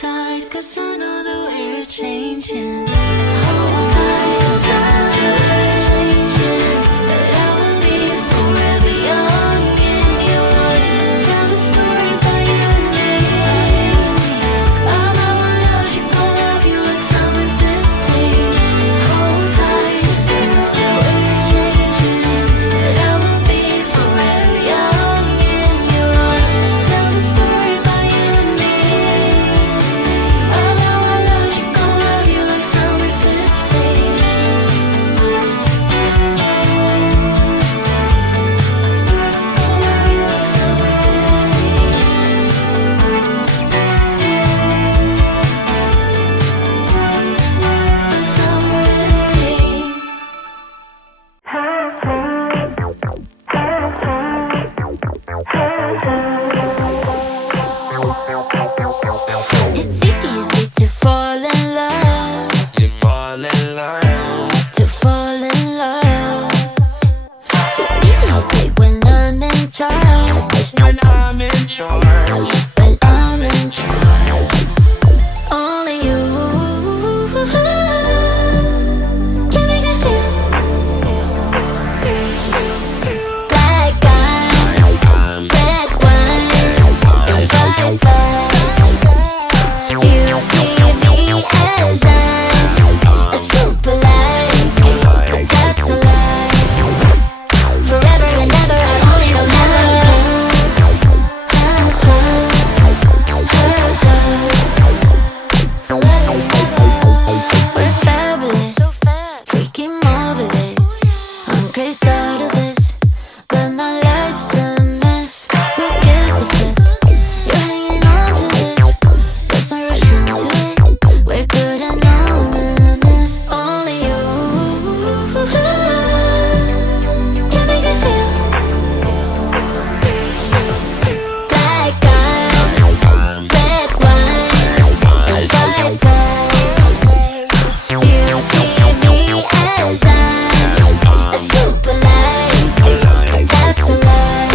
tight, 'cause I know that we're changing. Hold tight, 'cause I know we're changing. But I will be forever young in yours. Tell the story about you and me. I'm not allergic, gon' love you until we're 15. Hold tight, 'cause I know that we're changing. But I will be forever young in yours. Tell the story about you and me. I'm not allergic, gon' love you until we're 15. It's easy to fall in love, To fall in love. to fall in love. So easy when I'm in charge, When I'm in charge. when I'm in charge. Only you can make me feel like I'm red wine and fireflies. You see me as I'm a super light, that's a lie. Forever and ever, I only know never. We're fabulous, freaking marvelous. I'm crazed out of this, but my life's a mess. Who gives a flip? You're hanging on to this. Let's not rush into it. We're good and ominous. Only you can make me feel like I'm red wine and fireflies. You see me as I'm a super light, that's a lie.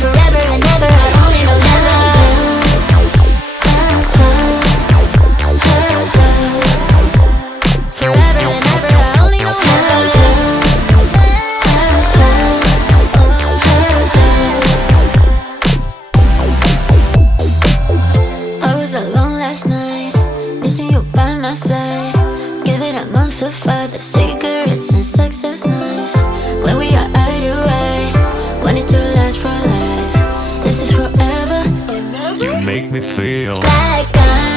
Forever and ever, I only know never. Forever and ever, I only know never. I was alone last night, missing you by my side. Give it a month of 5, the cigarettes and sex is nice. When we are eye to eye, want it to last for life. This is forever, You make me feel like I'm